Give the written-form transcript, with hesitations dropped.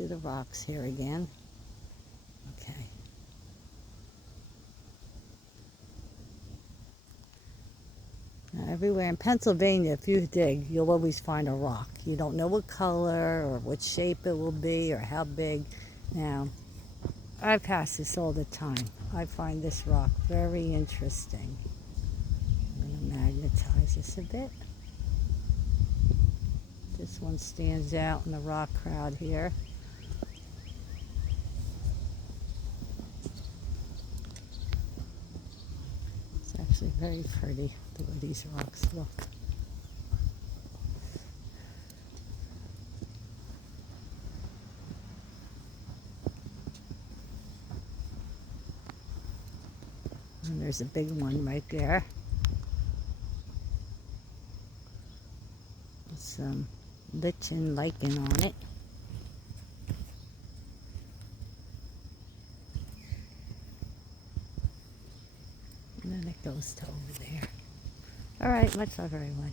do the rocks here again. Okay. Now, everywhere in Pennsylvania, if you dig, you'll always find a rock. You don't know what color or what shape it will be or how big. Now, I pass this all the time. I find this rock very interesting. I'm going to magnetize this a bit. This one stands out in the rock crowd here. It's actually very pretty the way these rocks look. And there's a big one right there. With some lichen lichen on it. And then it goes to over there. All right, much love, everyone.